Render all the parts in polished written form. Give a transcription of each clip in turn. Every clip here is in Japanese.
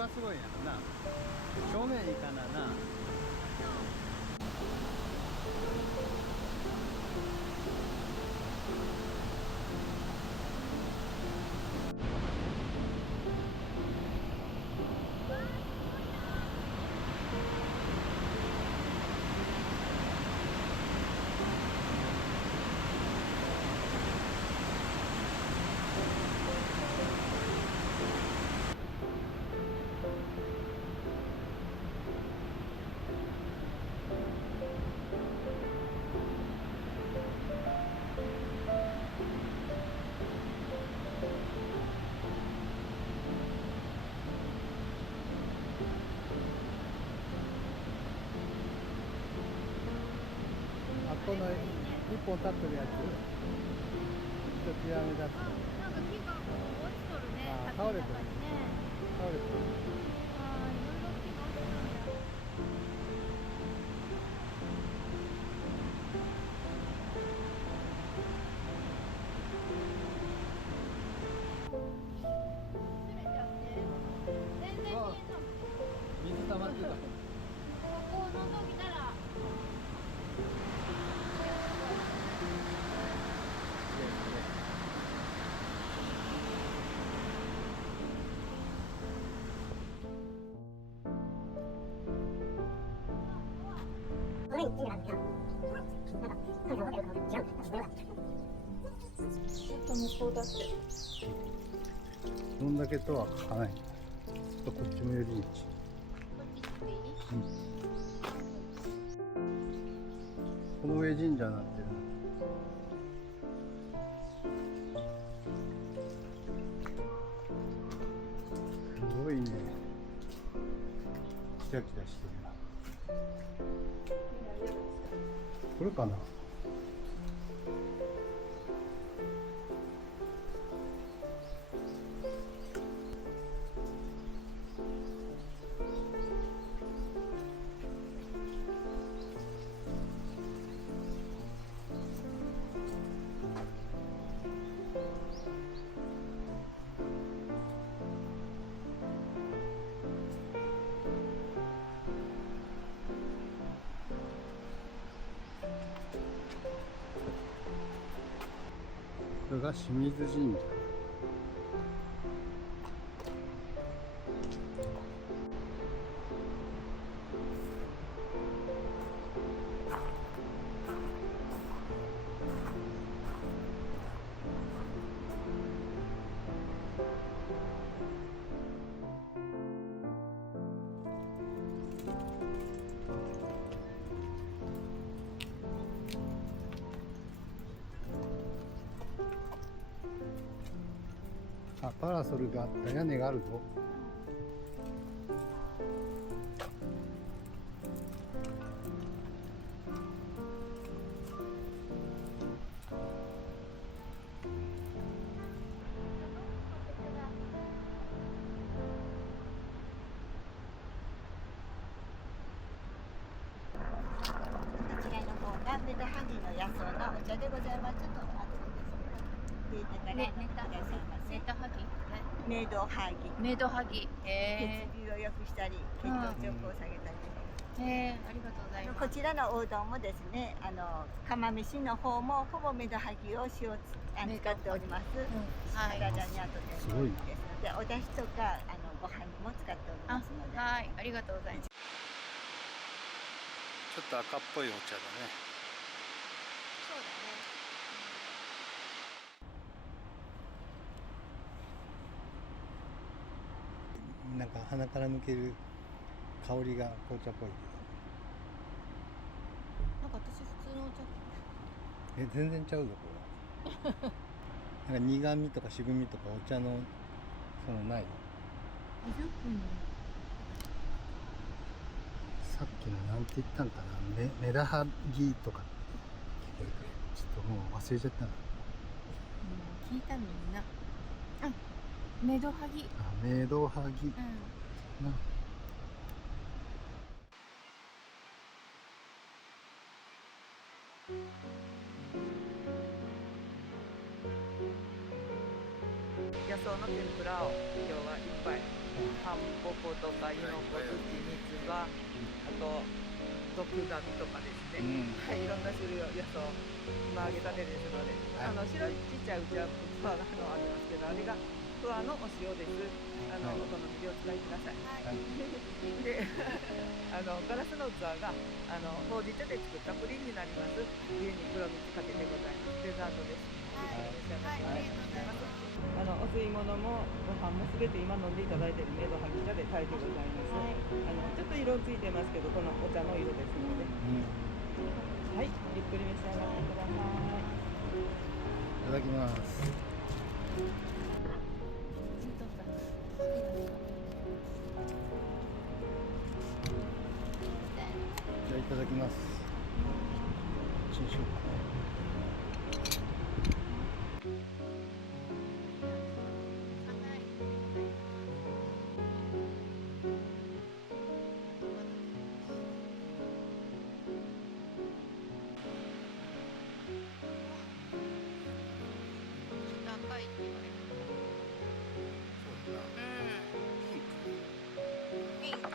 がすごいやんな。正面いかなな。あ、この一本立ってるやつ、一つやめだって。なんか木がこう落ちとるね。あー、倒れてる。竹の中にね。倒れてる。ああ、いろいろ木が落ちとるんだ。擦れちゃうね。全然見えんの。水溜まってた。ここを覗いたら。ちょっと向こうだって。どんだけとは書かない。ちょっとこっちも寄り道。こっち行っていい？この上神社になってる。すごいね。キラキラしてるな。これかな。これが清水神社。あ、パラソルがあった屋根があるぞ。こちらの方がメドハギの野草のお茶でございます。ちょっと熱いですね。で、だからね、飲んでくださいませ。ネタハギ？メドハギ。メイドハギ。へ血流を良くしたり、血糖値を下げたり。え。へえ、ありがとうございます。こちらのおうどんもですね、釜飯の方もほぼメドハギを使っております。はい。体にはとてもいいですので、お出汁とかご飯にも使っておりあ、ますので。はい、ありがとうございます。ちょっと赤っぽいお茶だね。そうだね。なんか鼻から抜ける香りが紅茶っぽいなんか私普通のお茶。けど。全然ちゃうぞこれ。なんか苦味とか渋みとかお茶のそのない。10分。さっきのなんて言ったんかな、メダハギとか聞こえて、ちょっともう忘れちゃったな。聞いたのにな。あ、メドハギ。あ、メドハギうん。な。野草の天ぷらを今日はいっぱいタンポポとかイノコツチミツバ、あとドクガミとかですね、はい、いろんな種類の野草今揚げたてですので、白いちっちゃいうちはプアがありますけど、あれがプアのお塩です。お好みでお使いください。でガラスの器がほうじ茶で作ったプリンになります。上に黒蜜かけてございます。デザートです。召し上がっていただきます。お吸い物もご飯もすべて今飲んでいただいているメドハギ茶で炊いてございます。ちょっと色ついてますけど、このお茶の色ですので、はい、ゆっくり召し上がってください。いただきます。じゃあいただきます。こっちにしようかな。高いって言われる。そうだな。ピンク。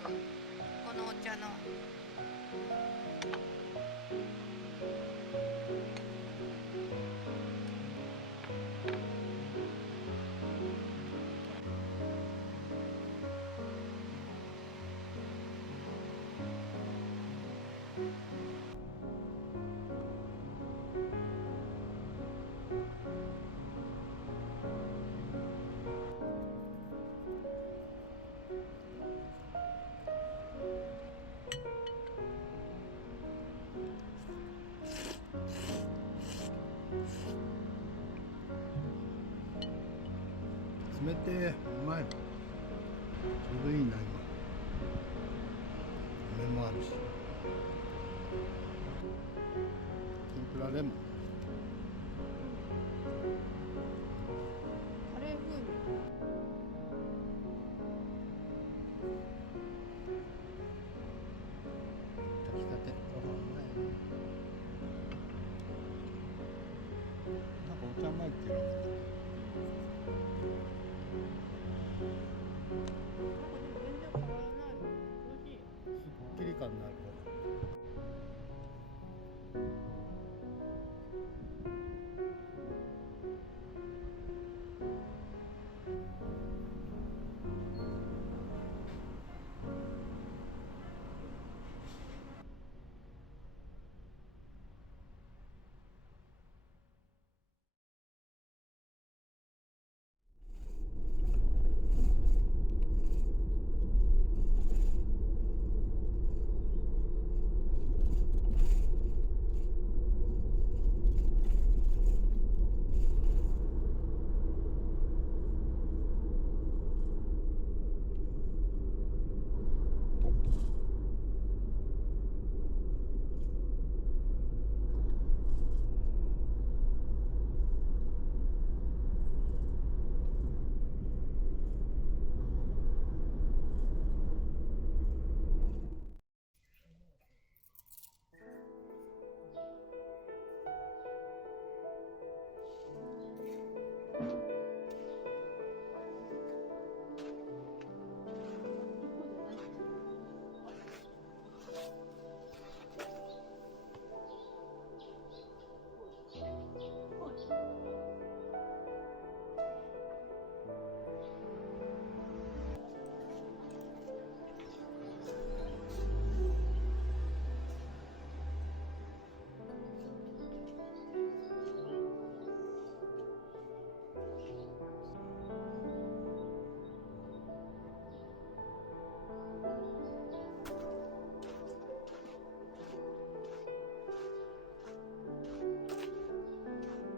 このお茶の。冷てえ、うまい。ちょうどいいな、今。梅もあるし。天ぷらレモン。カレー風味。炊きたて。あ、うまい。なんかお茶うまいっていうのが。全然変わらない。美味しい。すっきり感のある。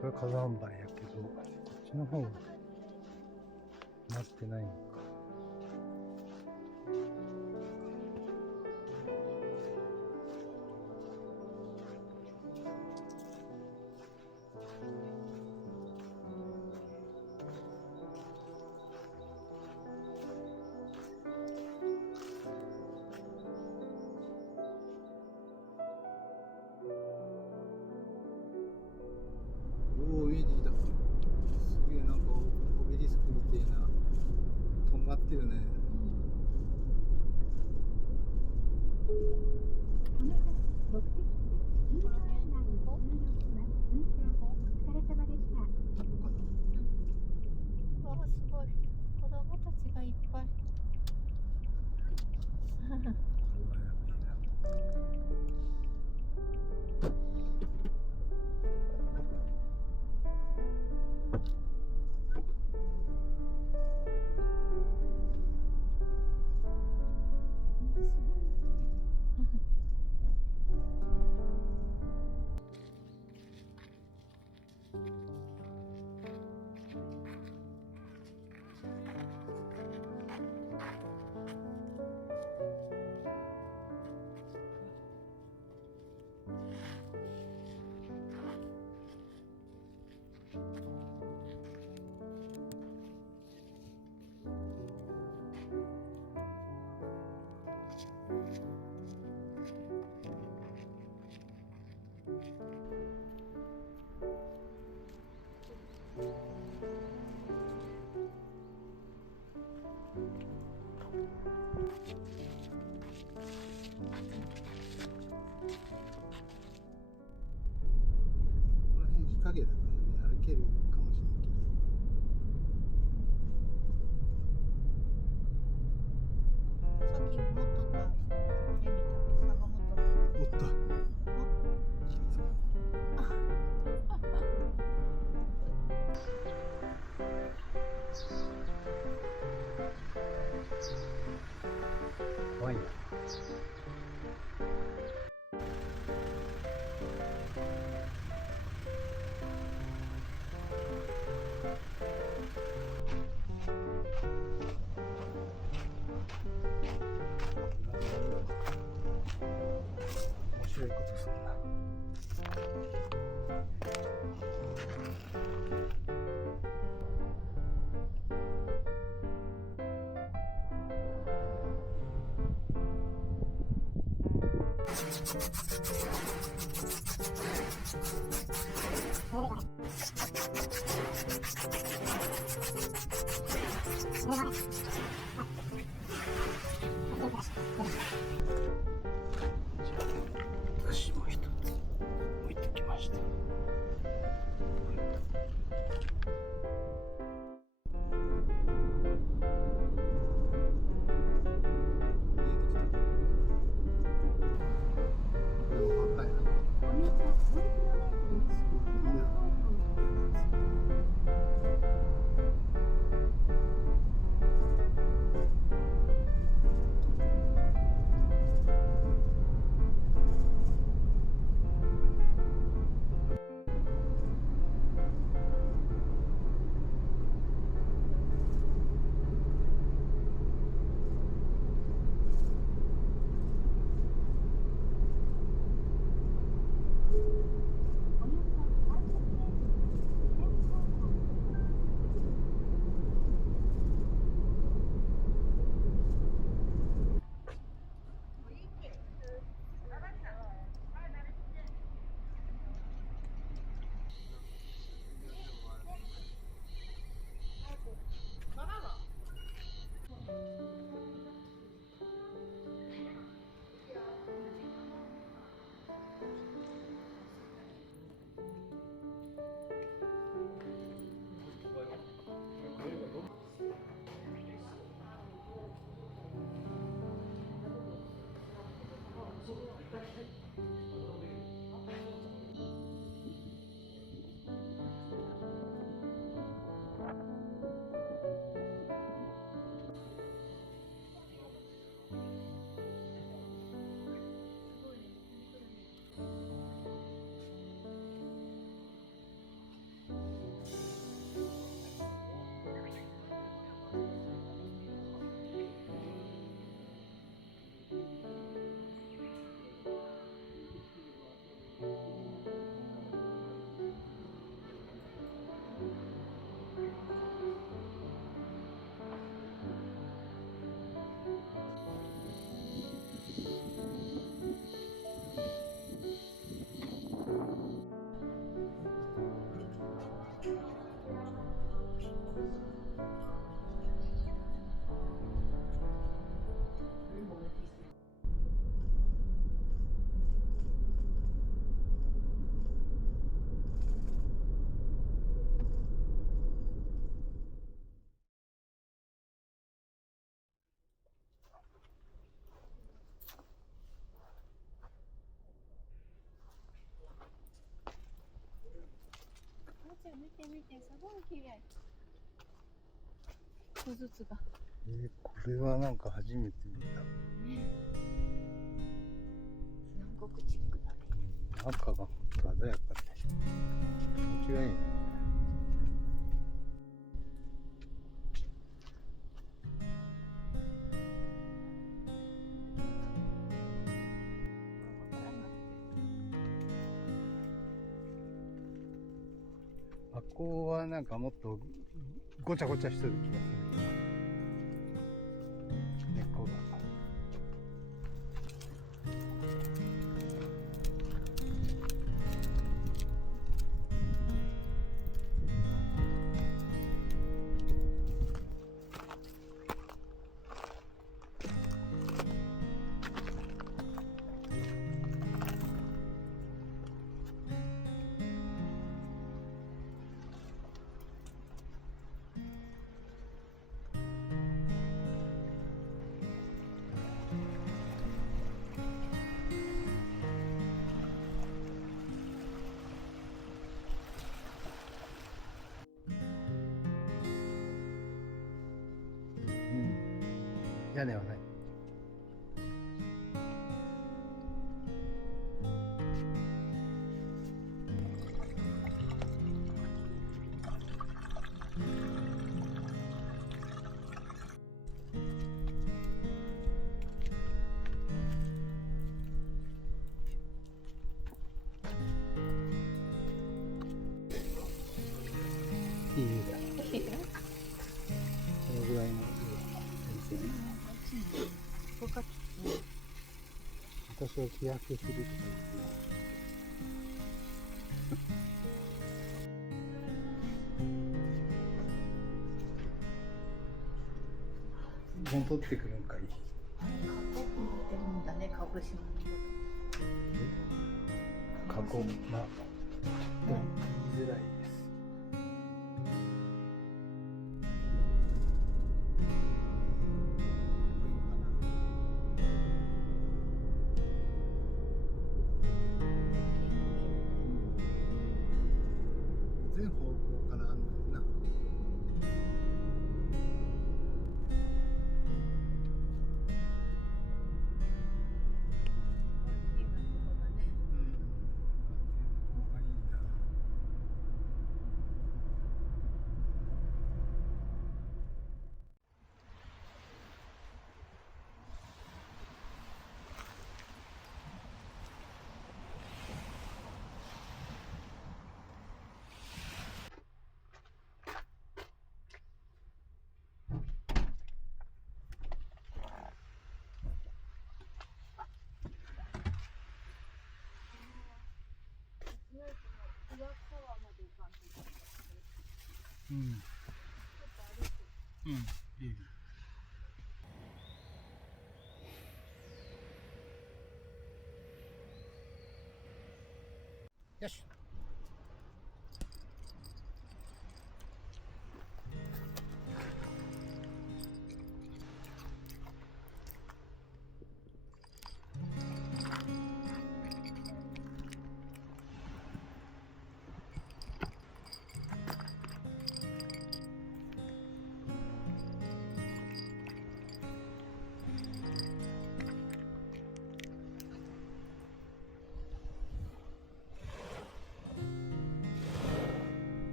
これ火山灰やけど、こっちの方がなってないのか。おお、見えてきた。すげえ、なんかオベリスクみたいなこの辺日陰だからね、歩けるかもしれんけど。さっき持っとったあれみたいに坂本おった。怖いな。面白いことするな。私も一つ置いてきました。見て見て、すごい綺麗。小筒が。これはなんか初めて見た。南国チックだね。赤が鮮やかで間違いない。箱はなんかもっとごちゃごちゃしてる気がする根っこが。屋根はない。いい湯だ。このぐらいの湯ですね。私は日焼けするとか言って本取ってくるんかい。過去な言いづらいです。全方向からあんのよな。うん。うん。いい。よし。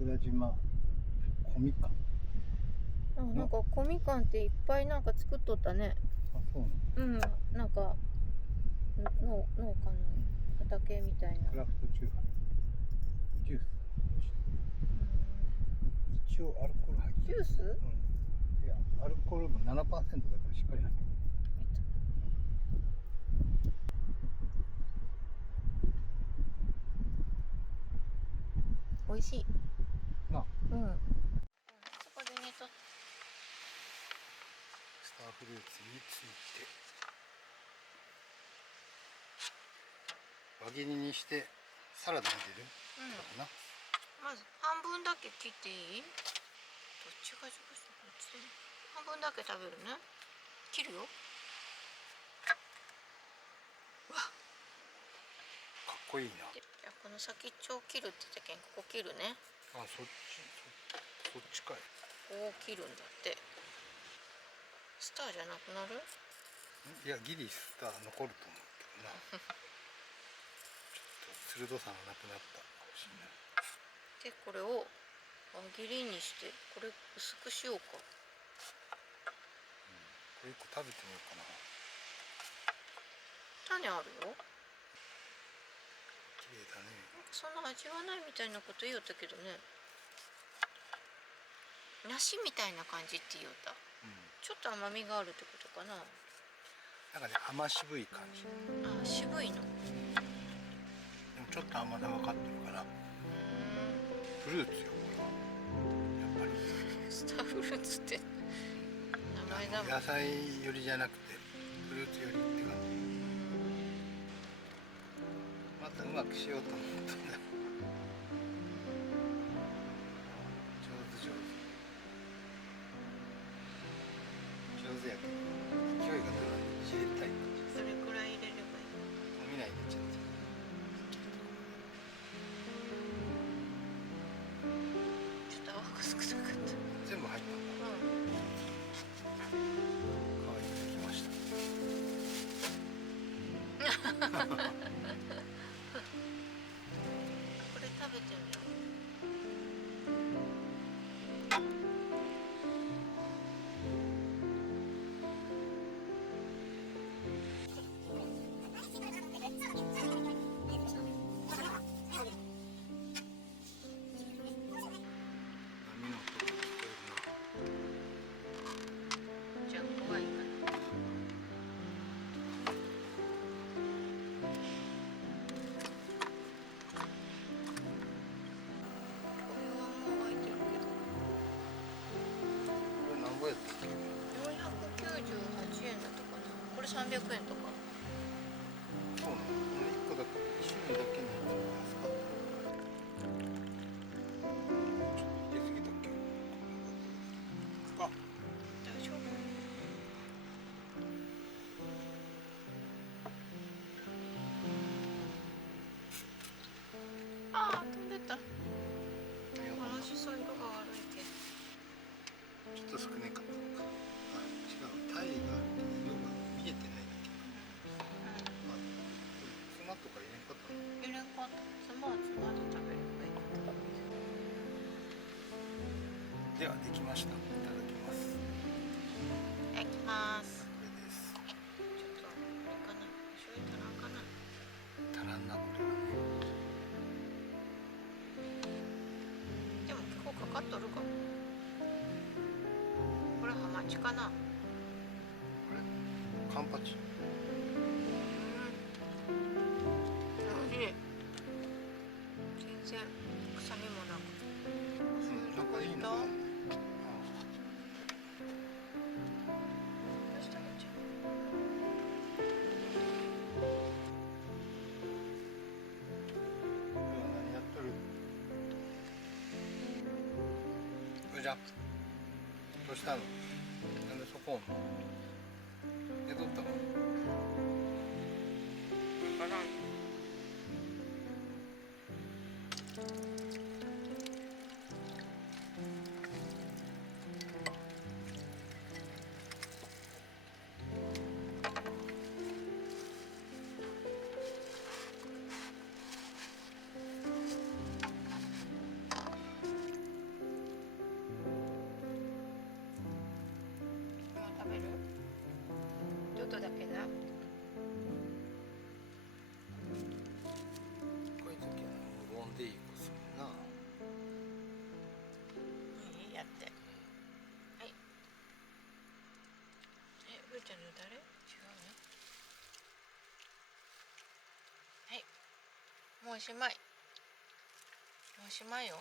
桜島小みかん。あ、なんか小みかんっていっぱいなんか作っとったね。あ、そうなの。うん、なんか農家の畑みたいな。クラフトチューハイジュース。一応アルコール入ってる。ジュース？うん。いや、アルコールも 7% だからしっかり入ってる。美味しい。なあ、うん。そこでねと。スターフルーツについて輪切りにしてサラダに入れるのかな。まず半分だけ切っていい？どっちが上手？半分だけ食べるね。切るよ。うわ。かっこいいな。じゃあこの先っちょを切るって言ったけんここ切るね。あ、そっちかい。こう切るんだって。スターじゃなくなる？いや、ギリスター残ると思うけどな。ちょっと鋭さがなくなったかもしれない。でこれを輪切りにしてこれ薄くしようか。これ一個食べてみようかな。種あるよ。綺麗だね。そんな味はないみたいなこと言おったけどね。梨みたいな感じって言おった。ちょっと甘みがあるってことかな。なんかね、甘渋い感じ。あ、渋いの。でもちょっと甘さがかってるから。フルーツよ、これは。やっぱり。スターフルーツって名前だもん。野菜寄りじゃなくて、フルーツ寄りって感じ。またうまくしようと思ったんだ。上手やけど勢いが出ない。入れたい。それくらい入れればいい。見ないでちゃって。ちょっと泡が少なかった。全部入ったんだ。可愛くできました。これ食べてみよう。じゃあ怖いかな。お湯はもう沸いてるけど。これ何ぼやったっけ。498円だったかな。これ300円とか。そうなの。この1個だけ種類だけになってる安かった。ちょっと入れすぎたっけ。あ、大丈夫？ああ、飛んでった。話しそう色が悪いけ。ちょっと少ねかったのか。あ、違う。タイが色が見えてないだけ。あ、これツマとか入れんかったの。入れんかった。ツマはツマで食べればいいかと思う。ではできました。いただきます。いただきます。これです。ちょっとあれかな。醤油足らんかな。足らんな、これはね。でも結構かかっとるかも。これハマチかな。これカンパチ。おいしい。全然臭みもなく。なんかいいの。どうしたのじゃ。これは何やっとる。これじゃ。どうしたの。なんでそこを。寝とったの。わからん。もうおしまい。もうおしまいよ。